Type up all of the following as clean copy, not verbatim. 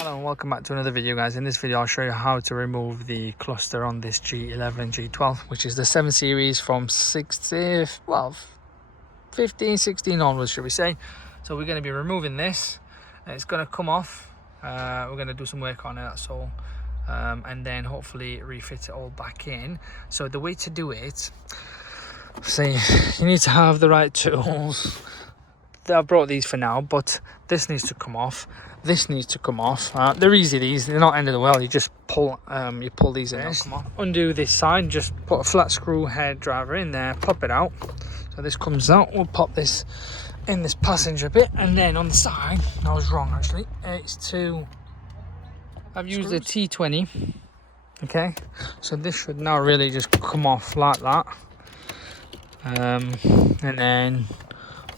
Hello and welcome back to another video, guys. In this video I'll show you how to remove the cluster on this G11 G12, which is the 7 series from 15, 16 onwards, should we say. So we're going to be removing this and it's going to come off. We're going to do some work on it, that's all, and then hopefully refit it all back in. So the way to do it, see, you need to have the right tools. I've brought these for now, but this needs to come off. This needs to come off. They're easy, these, they're not end of the world. You just pull these in, come off. Undo this side, just put a flat screw head driver in there, pop it out. So this comes out. We'll pop this in this passenger bit, and then on the side, I was wrong actually. I've used a T20. Okay, so this should now really just come off like that, and then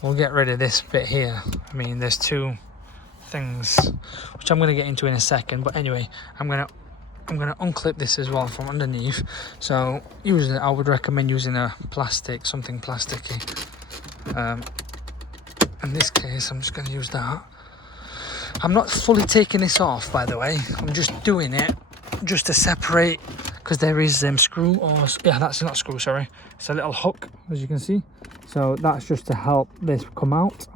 we'll get rid of this bit here. I mean, there's two things which I'm going to get into in a second, but anyway, I'm going to unclip this as well from underneath. So usually I would recommend using a plastic, something plasticky. In this case I'm just going to use that. I'm not fully taking this off, by the way. I'm just doing it just to separate, because there is screw, or yeah, that's not screw, sorry, it's a little hook, as you can see. So that's just to help this come out.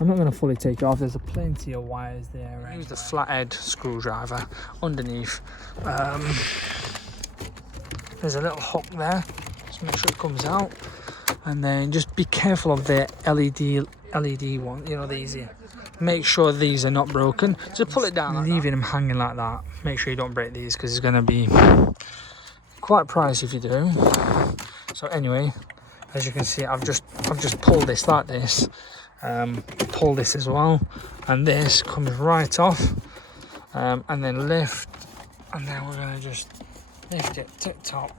I'm not going to fully take it off. There's plenty of wires there. Use the flathead screwdriver underneath. There's a little hook there. Just make sure it comes out. And then just be careful of the LED one. You know, these here. Make sure these are not broken. Just pull it down. Like leaving them hanging like that. Make sure you don't break these, because it's going to be quite pricey if you do. So anyway, as you can see, I've just pulled this like this. Pull this as well, and this comes right off, and then lift, and then we're going to just lift it tip top,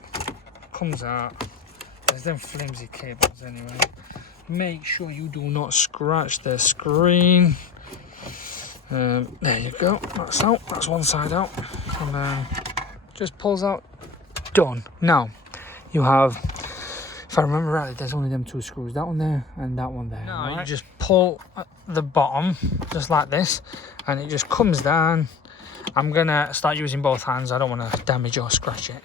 comes out. There's them flimsy cables anyway. Make sure you do not scratch the screen. There you go, that's out, that's one side out, and then just pulls out. Done. Now you have, if I remember rightly, there's only them two screws, that one there and that one there. Now you just pull the bottom just like this, and it just comes down. I'm gonna start using both hands. I don't want to damage or scratch it.